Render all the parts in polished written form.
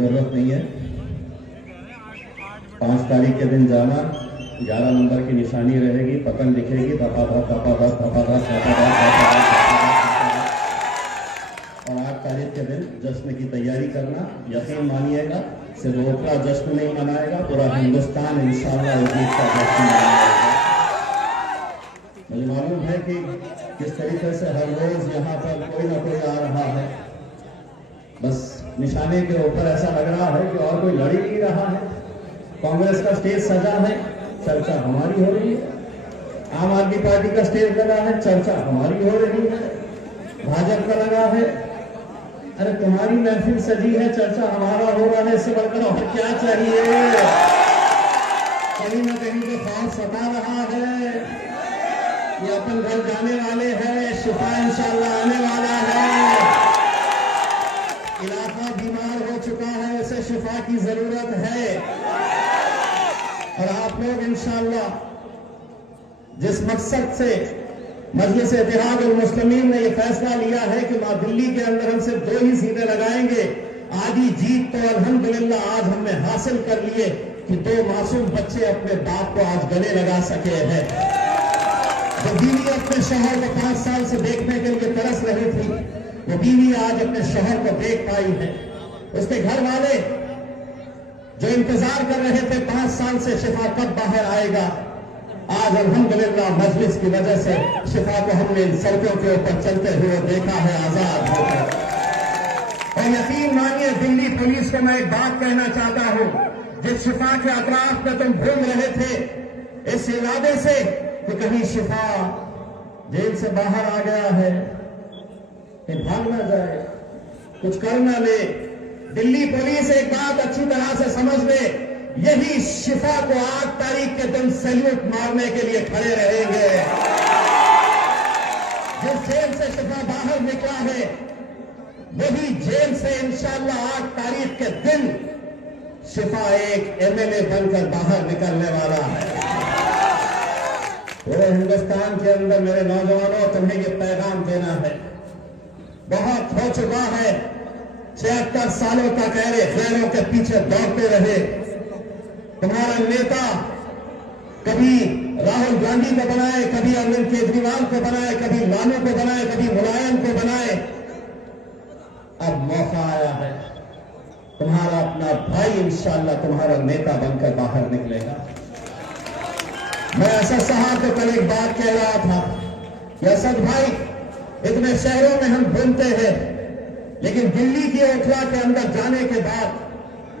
जरूरत नहीं है। 5 तारीख के दिन जाना, 11 नंबर की निशानी रहेगी, पतंग दिखेगी, धपाधप धपाधप धपाधप धपाधप, और 8 तारीख के दिन जश्न की तैयारी करना। यकीन मानिएगा, सिर्फ ओखला जश्न नहीं मनाएगा, पूरा हिंदुस्तान इंशाअल्लाह इस चीज का जश्न मनाएगा। मुझे मालूम है कि किस तरीके से हर रोज यहाँ पर कोई ना कोई आ रहा है, बस निशाने के ऊपर ऐसा लग रहा है कि और कोई लड़ ही नहीं रहा है। कांग्रेस का स्टेज सजा है, चर्चा हमारी हो रही है। आम आदमी पार्टी का स्टेज लगा है, चर्चा हमारी हो रही है। भाजपा का लगा है, अरे तुम्हारी महफिल सजी है, चर्चा हमारा हो रहा है, इससे बढ़कर और क्या चाहिए। कहीं ना कहीं तो खौफ सता रहा है, ये अपन घर जाने वाले हैं, शिफा इंशाअल्लाह आने वाला है। इलाका बीमार हो चुका है, उसे शिफा की जरूरत है। और आप लोग इंशाअल्लाह जिस मकसद से मजलिस इत्तेहाद उल मुस्लिमीन ने यह फैसला लिया है कि मां दिल्ली के अंदर हम सिर्फ 2 ही सीटें लगाएंगे, आधी जीत तो अल्हम्दुलिल्लाह आज हमने हासिल कर लिए कि 2 मासूम बच्चे अपने बाप को आज गले लगा सके हैं। जो बीवी अपने शोहर को 5 साल से देखने के लिए तरस रही थी, वो बीवी आज अपने शोहर को देख पाई है। उसके घर वाले जो इंतजार कर रहे थे 5 साल से शिफा कब बाहर आएगा, आज अल्हम्दुलिल्लाह मजलिस की वजह से शिफा को हमने इन सड़कों के ऊपर चलते हुए देखा है, आजाद होकर। और यकीन मानिए, दिल्ली पुलिस को मैं एक बात कहना चाहता हूं, जिस शिफा के अतराफ में तुम घूम रहे थे इस इरादे से कि कहीं शिफा जेल से बाहर आ गया है, कि भाग ना जाए, कुछ कर ना ले, दिल्ली पुलिस एक बात अच्छी तरह से समझ ले, यही शिफा को 8 तारीख के दिन सैल्यूट मारने के लिए खड़े रहेंगे। जिस जेल से शिफा बाहर निकला है, वही जेल से इंशाअल्लाह 8 तारीख के दिन शिफा एक एमएलए बनकर बाहर निकलने वाला है। पूरे हिंदुस्तान के अंदर मेरे नौजवानों, तुम्हें ये पैगाम देना है, बहुत हो चुका है। 76 सालों तक ऐरे गैरों के पीछे दौड़ते रहे। तुम्हारा नेता कभी राहुल गांधी को बनाए, कभी अरविंद केजरीवाल को बनाए, कभी लालू को बनाए, कभी मुलायम को बनाए। अब मौका आया है, तुम्हारा अपना भाई इंशाअल्लाह तुम्हारा नेता बनकर बाहर निकलेगा। मैं असद साहब को कल एक बात कह रहा था कि असद भाई, इतने शहरों में हम घूमते हैं, लेकिन दिल्ली की ओखला के अंदर जाने के बाद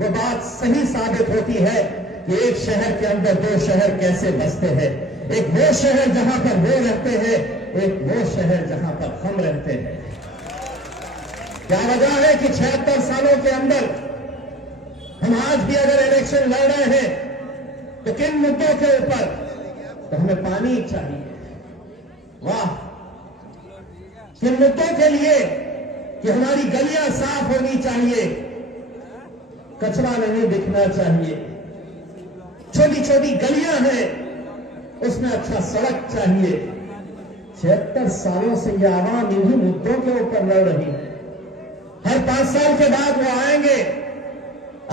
वो बात सही साबित होती है कि एक शहर के अंदर 2 शहर कैसे बसते हैं। एक वो शहर जहां पर वो रहते हैं, एक वो शहर जहां पर हम रहते हैं। क्या वजह है कि 76 सालों के अंदर हम आज भी अगर इलेक्शन लड़ रहे हैं तो किन मुद्दों के ऊपर? तो हमें पानी चाहिए, वाह, किन मुद्दों के लिए कि हमारी गलियां साफ होनी चाहिए, कचरा नहीं दिखना चाहिए, छोटी छोटी गलियां हैं उसमें अच्छा सड़क चाहिए। 76 सालों से ये आवाम इन्हीं मुद्दों के ऊपर लड़ रही है। हर 5 साल के बाद वो आएंगे,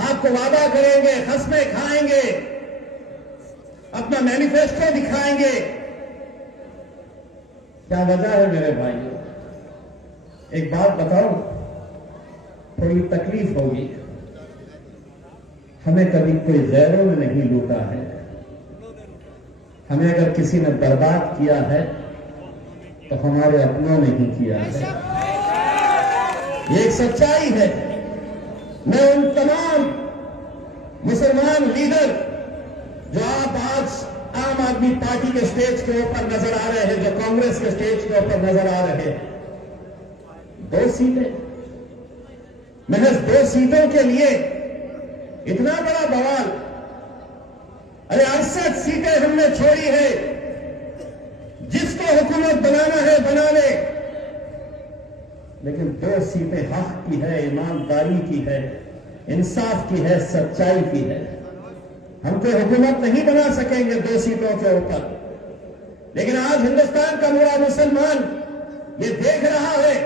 आपको वादा करेंगे, खस्मे खाएंगे, अपना मैनिफेस्टो दिखाएंगे। क्या वजह है मेरे भाइयों? एक बात बताओ, थोड़ी तकलीफ होगी, हमें कभी कोई गैरों ने नहीं लूटा है। हमें अगर किसी ने बर्बाद किया है तो हमारे अपनों ने ही किया है। ये एक सच्चाई है। मैं उन तमाम मुसलमान लीडर जो आप आज आम आदमी पार्टी के स्टेज के ऊपर नजर आ रहे हैं, जो कांग्रेस के स्टेज के ऊपर नजर आ रहे हैं, 2 सीटें, महज 2 सीटों के लिए इतना बड़ा बवाल। अरे 68 सीटें हमने छोड़ी है, जिसको हुकूमत बनाना है बना ले, लेकिन 2 सीटें हक की है, ईमानदारी की है, इंसाफ की है, सच्चाई की है। हम कोई हुकूमत नहीं बना सकेंगे 2 सीटों के ऊपर, लेकिन आज हिंदुस्तान का पूरा मुसलमान ये देख रहा है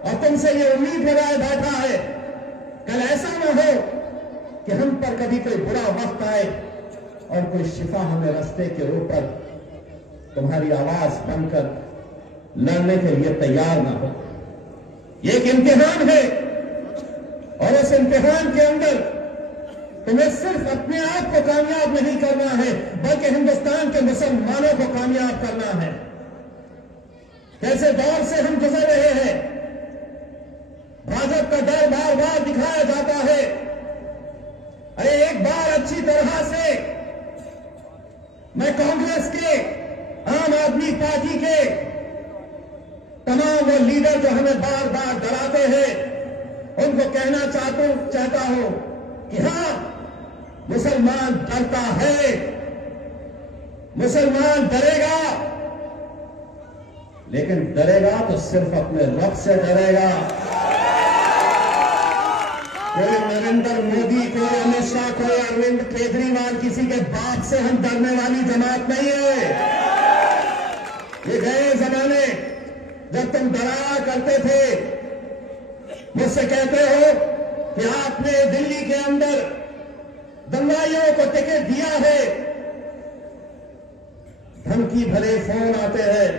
और तुमसे ये उम्मीद लगाए बैठा है, कल ऐसा न हो कभी कोई बुरा वक्त आए और कोई शिफा हमें रास्ते के ऊपर तुम्हारी आवाज बनकर लड़ने के लिए तैयार ना हो। ये एक इम्तिहान है और इस इम्तिहान के अंदर तुम्हें सिर्फ अपने आप को कामयाब नहीं करना है बल्कि हिंदुस्तान के मुसलमानों को कामयाब करना है। कैसे दौर से हम गुजर रहे हैं, भाजपा का डर बार बार दिखाया जाता है। अरे एक बार अच्छी तरह से मैं कांग्रेस के, आम आदमी पार्टी के तमाम वो लीडर जो हमें बार बार डराते हैं उनको कहना चाहता हूं कि हां, मुसलमान डरता है, मुसलमान डरेगा, लेकिन डरेगा तो सिर्फ अपने रब से डरेगा। कोई नरेंद्र मोदी, कोई अमित शाह, कोई अरविंद केजरीवाल, किसी के बाप से हम डरने वाली जमात नहीं है। ये गए जमाने जब तुम डराया करते थे, मुझसे कहते हो कि आपने दिल्ली के अंदर दंगाइयों को टिकट दिया है, धमकी भरे फोन आते हैं।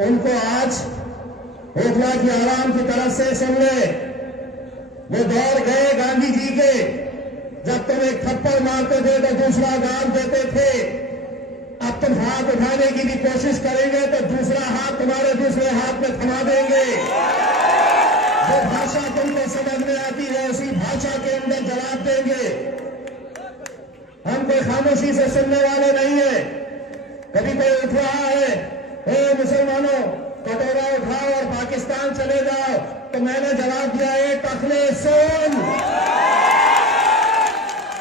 उनको आज होटला की आराम की तरफ से सुन ले। वो दौड़ गए गांधी जी के, जब तुम एक थप्पड़ मारते थे तो दूसरा गाल देते थे। अब तुम हाथ उठाने की भी कोशिश करेंगे तो दूसरा हाथ तुम्हारे दूसरे हाथ में थमा देंगे। जो भाषा तुमको समझ में आती है उसी भाषा के अंदर जवाब देंगे। हम कोई खामोशी से सुनने वाले नहीं है। कभी कोई उठ रहा है, ए मुसलमानों कटोरा उठाओ और पाकिस्तान चले जाओ, तो मैंने जवाब दिया, ए टखले सुन,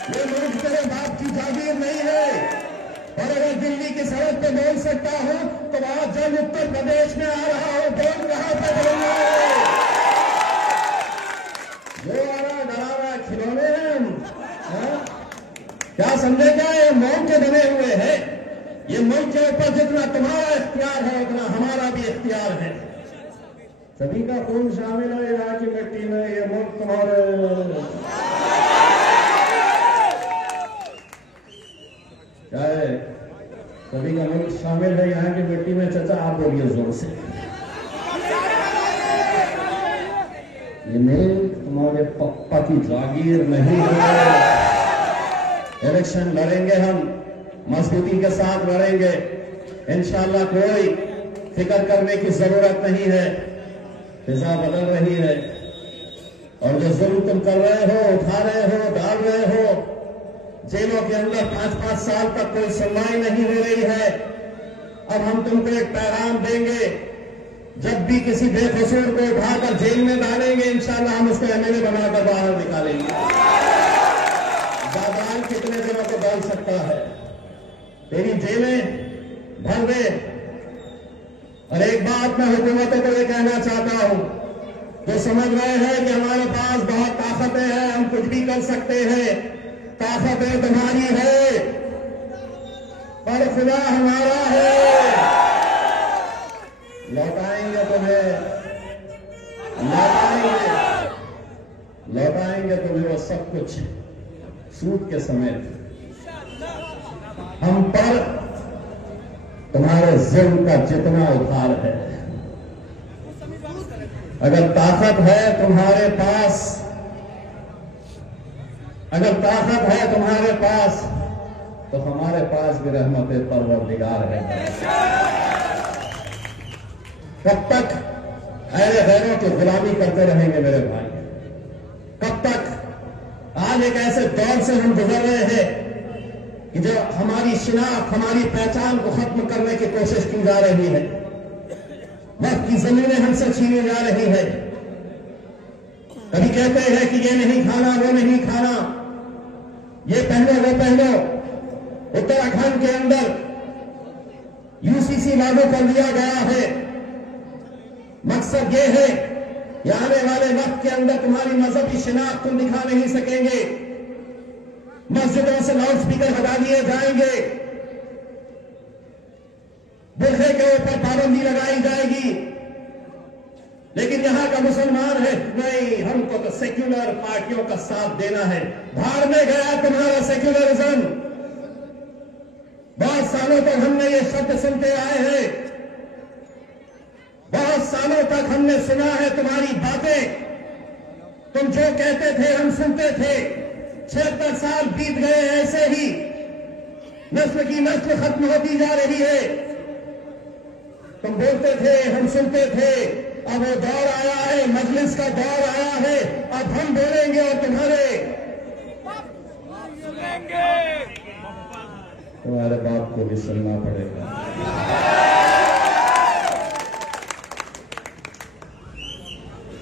ये मुल्क तेरे बाप की जागीर नहीं है। और अगर दिल्ली की सड़क पे बोल सकता हूं तो आज जब उत्तर प्रदेश में आ रहा हूं, बोल कहां पे बोलना है? जो आ रहा डरा रहा खिलौने हैं, क्या समझे? क्या ये मौन के बने हुए हैं? ये मुल्क के ऊपर जितना तुम्हारा इख्तियार है उतना हमारा भी इख्तियार है। सभी का खून शामिल है यहाँ की मिट्टी में, ये मुल्क तुम्हारे। क्या है? सभी का मुल्क शामिल है यहाँ की मिट्टी में। चाचा आप बोलिए जोर से। ये मुल्क तुम्हारे पप्पा की जागीर नहीं है। इलेक्शन लड़ेंगे हम, मजबूती के साथ लड़ेंगे इंशाअल्लाह। कोई फिक्र करने की जरूरत नहीं है। फिजा बदल रही है और जो जुल्म तुम कर रहे हो, उठा रहे हो, डाल रहे हो, जेलों के अंदर 5-5 साल तक कोई सुनवाई नहीं हो रही है। अब हम तुमको एक पैगाम देंगे, जब भी किसी बेकसूर को उठाकर जेल में डालेंगे इंशाअल्लाह हम उसको एमएलए बनाकर बाहर निकालेंगे। जाबान कितने दिनों को डाल सकता है? तेरी जेलें भर दे। और एक बात मैं हुकूमतों को ये कहना चाहता हूं, जो समझ रहे हैं कि हमारे पास बहुत ताकतें हैं, हम कुछ भी कर सकते हैं, ताकतें तुम्हारी है पर खुदा हमारा है। लौटाएंगे तुम्हें, लौटाएंगे तुम्हें वो सब कुछ सूद के समेत। हम पर तुम्हारे जुल्म का जितना उधार है, अगर ताकत है तुम्हारे पास, अगर ताकत है तुम्हारे पास, तो हमारे पास भी रहमत परवरदिगार है। कब तक अहले गैरों की गुलामी करते रहेंगे मेरे भाई? कब तक? आज एक ऐसे दौर से हम गुजर रहे हैं कि जो हमारी शिनाख्त, हमारी पहचान को खत्म करने की कोशिश की जा रही है। वक्त की जमीनें हमसे छीनी जा रही है। कभी कहते हैं कि ये नहीं खाना, वो नहीं खाना, ये पहनो, वो पहनो। उत्तराखंड के अंदर यूसीसी लागू कर दिया गया है। मकसद ये है कि आने वाले वक्त के अंदर तुम्हारी मजहबी शिनाख्त तुम दिखा नहीं सकेंगे। मस्जिदों से लाउड स्पीकर हटा दिए जाएंगे, बुरखे के ऊपर पाबंदी लगाई जाएगी। लेकिन यहां का मुसलमान है। नहीं, हमको तो सेक्युलर पार्टियों का साथ देना है। धार में गया तुम्हारा सेक्युलरिज्म। बहुत सालों तक हमने ये शब्द सुनते आए हैं, बहुत सालों तक हमने सुना है तुम्हारी बातें। तुम जो कहते थे हम सुनते थे। 76 साल बीत गए ऐसे ही, नस्ल की नस्ल खत्म होती जा रही है। तुम बोलते थे, हम सुनते थे। अब वो दौर आया है, मजलिस का दौर आया है। अब हम बोलेंगे और तुम्हारे बाप को भी सुनना पड़ेगा।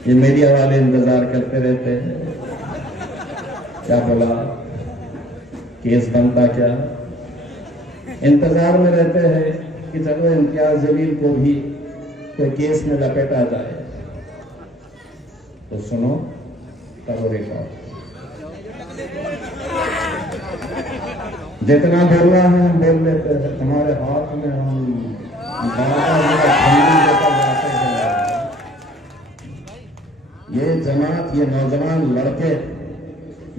ये मीडिया वाले इंतजार करते रहते हैं, क्या बोला, केस बनता क्या। इंतजार में रहते हैं कि चलो इम्तियाज जलील को भी कोई केस में लपेटा जाए। तो सुनो, करो रिकॉर्ड। जितना बोलना है हम बोल लेते हैं, तुम्हारे हाथ में हम ये जमात, ये नौजवान लड़के,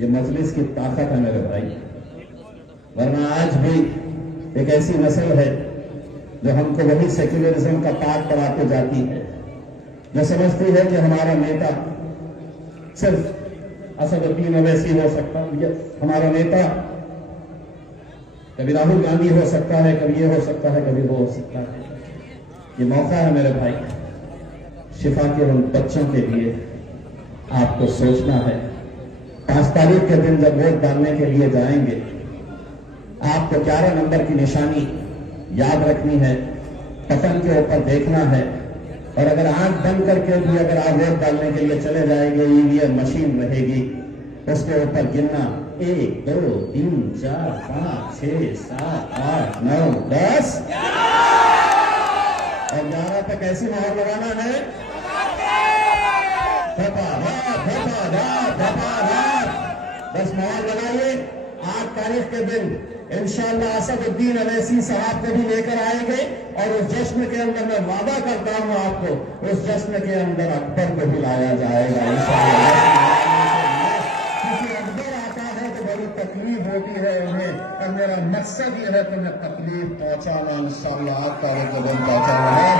ये मजलिस की ताकत है मेरे भाई। वरना आज भी एक ऐसी नस्ल है जो हमको वही सेक्युलरिज्म का पाठ पढ़ाते जाती है, जो समझती है कि हमारा नेता सिर्फ असदुद्दीन ओवैसी हो सकता है, हमारा नेता कभी राहुल गांधी हो सकता है, कभी ये हो सकता है, कभी वो हो सकता है। ये मौका है मेरे भाई, शिफा के उन बच्चों के लिए आपको सोचना है। 5 तारीख के दिन जब वोट डालने के लिए जाएंगे, आपको 11 नंबर की निशानी याद रखनी है, बटन के ऊपर देखना है। और अगर आंख बंद करके भी अगर आप वोट डालने के लिए चले जाएंगे, ईवीएम मशीन रहेगी, उसके ऊपर गिनना 1 2 3 4 5 6 7 8 9 10 और 11 पे कैसी मोहर लगाना है? बस मोहर लगाइए। 8 तारीख के दिन इंशाअल्लाह असदुद्दीन ओवैसी साहब को भी लेकर आएंगे और उस जश्न के अंदर मैं वादा करता हूं आपको, उस जश्न के अंदर अकबर को बुलाया जाएगा इंशाअल्लाह। अकबर आता है तो बड़ी तकलीफ होती है उन्हें, और मेरा मकसद ये है कि मैं तकलीफ पहुंचाना इंशाअल्लाह 8 तारीख के दिन पहुंचाना है।